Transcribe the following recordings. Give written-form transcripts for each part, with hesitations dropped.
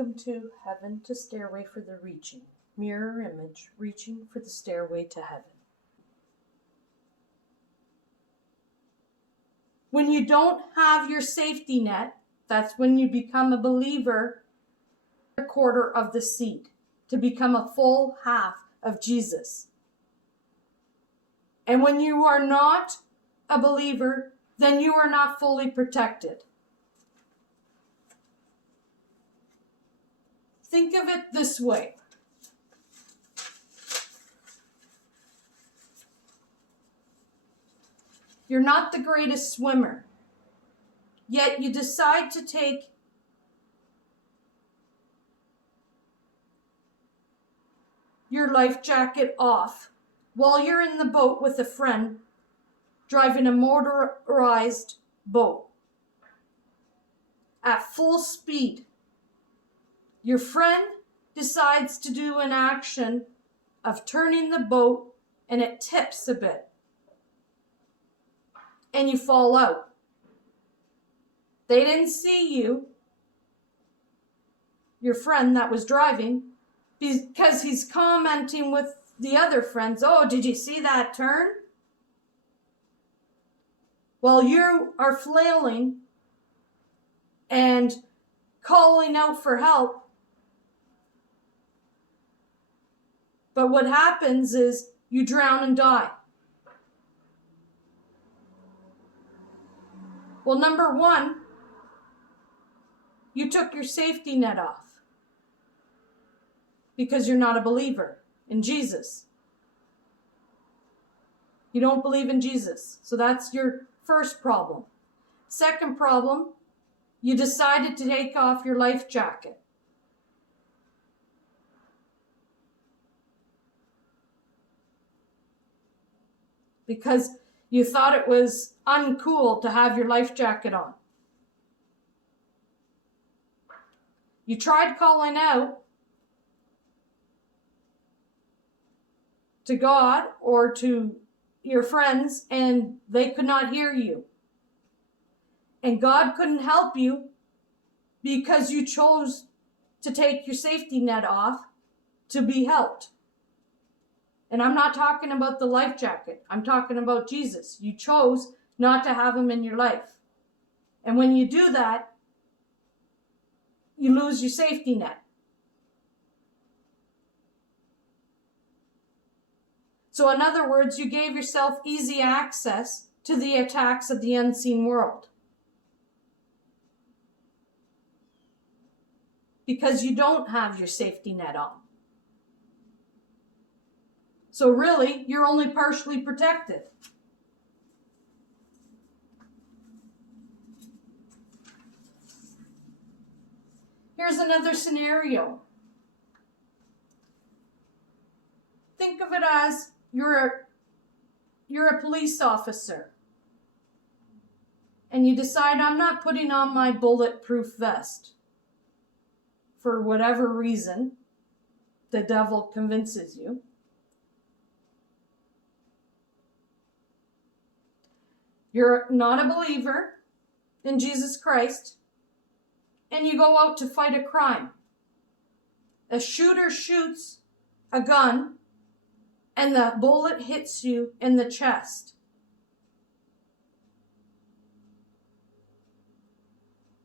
Welcome to Heaven to Stairway for the Reaching. Mirror image, reaching for the stairway to heaven. When you don't have your safety net, that's when you become a believer, a quarter of the seed, to become a full half of Jesus. And when you are not a believer, then you are not fully protected. Think of it this way. You're not the greatest swimmer, yet you decide to take your life jacket off while you're in the boat with a friend driving a motorized boat at full speed. Your friend decides to do an action of turning the boat and it tips a bit and you fall out. They didn't see you, your friend that was driving, because he's commenting with the other friends, "Oh, did you see that turn?" While you are flailing and calling out for help. But what happens is you drown and die. Well, number one, you took your safety net off because you're not a believer in Jesus. You don't believe in Jesus. So that's your first problem. Second problem, you decided to take off your life jacket. Because you thought it was uncool to have your life jacket on. You tried calling out to God or to your friends and they could not hear you. And God couldn't help you because you chose to take your safety net off to be helped. And I'm not talking about the life jacket. I'm talking about Jesus. You chose not to have him in your life. And when you do that, you lose your safety net. So in other words, you gave yourself easy access to the attacks of the unseen world. Because you don't have your safety net on. So really, you're only partially protected. Here's another scenario. Think of it as you're a police officer. And you decide, I'm not putting on my bulletproof vest. For whatever reason, the devil convinces you. You're not a believer in Jesus Christ, and you go out to fight a crime. A shooter shoots a gun, and the bullet hits you in the chest.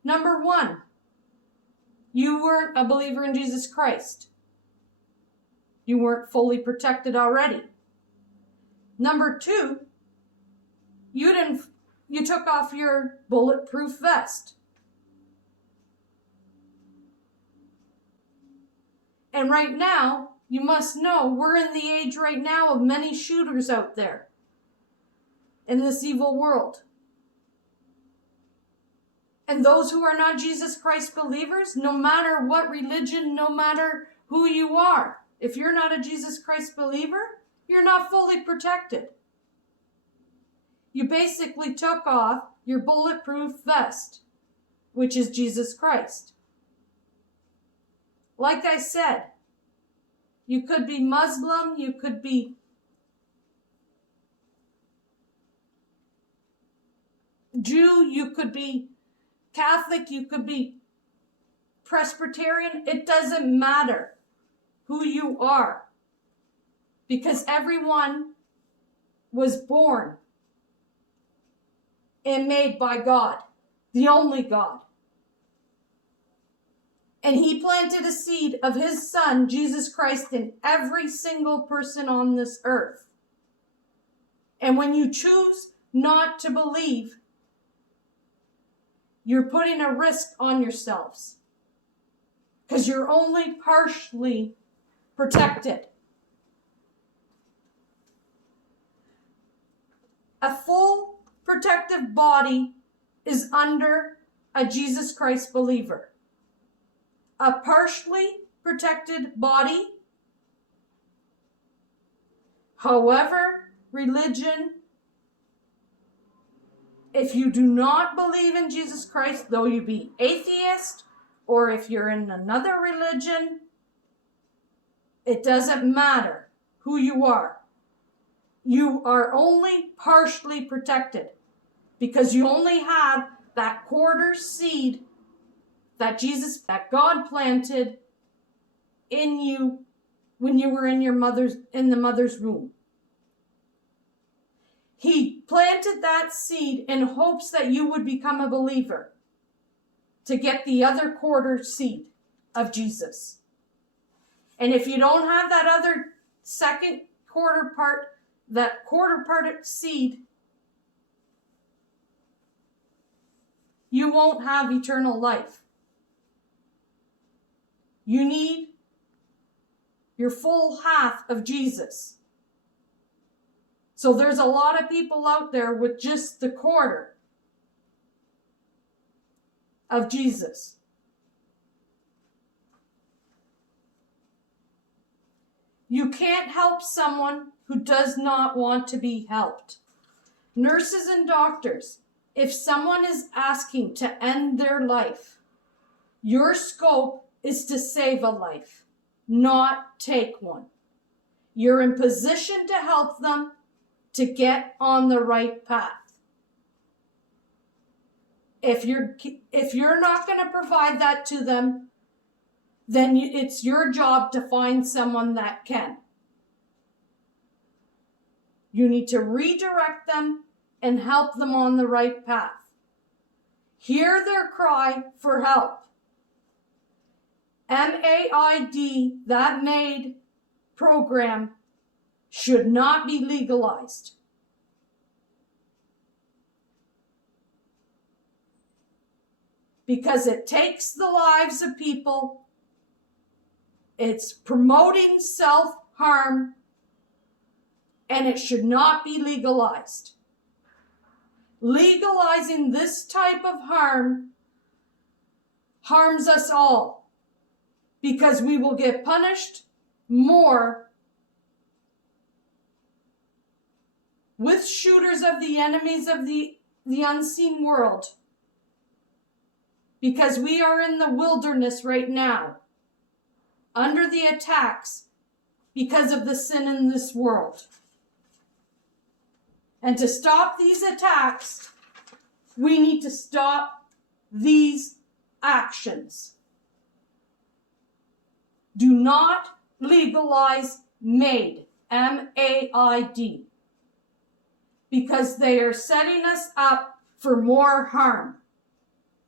Number one, you weren't a believer in Jesus Christ. You weren't fully protected already. Number two, you took off your bulletproof vest. And right now, you must know we're in the age right now of many shooters out there in this evil world. And those who are not Jesus Christ believers, no matter what religion, no matter who you are, if you're not a Jesus Christ believer, you're not fully protected. You basically took off your bulletproof vest, which is Jesus Christ. Like I said, you could be Muslim, you could be Jew, you could be Catholic, you could be Presbyterian, it doesn't matter who you are, because everyone was born and made by God, the only God. And he planted a seed of his son, Jesus Christ, in every single person on this earth. And when you choose not to believe, you're putting a risk on yourselves, because you're only partially protected. A full protective body is under a Jesus Christ believer. A partially protected body, however, religion, if you do not believe in Jesus Christ, though you be atheist, or if you're in another religion, it doesn't matter who you are. You are only partially protected, because you only have that quarter seed that God planted in you when you were in the mother's womb. He planted that seed in hopes that you would become a believer, to get the other quarter seed of Jesus. And if you don't have that other second quarter part, that quarter part seed, you won't have eternal life. You need your full half of Jesus. So there's a lot of people out there with just the quarter of Jesus. You can't help someone who does not want to be helped. Nurses and doctors, if someone is asking to end their life, your scope is to save a life, not take one. You're in position to help them to get on the right path. If you're not going to provide that to them, then it's your job to find someone that can. You need to redirect them and help them on the right path. Hear their cry for help. MAID, that MAID program, should not be legalized. Because it takes the lives of people. It's promoting self-harm, and it should not be legalized. Legalizing this type of harm harms us all, because we will get punished more with shooters of the enemies of the unseen world, because we are in the wilderness right now, under the attacks because of the sin in this world. And to stop these attacks, we need to stop these actions. Do not legalize MAID, M-A-I-D, because they are setting us up for more harm.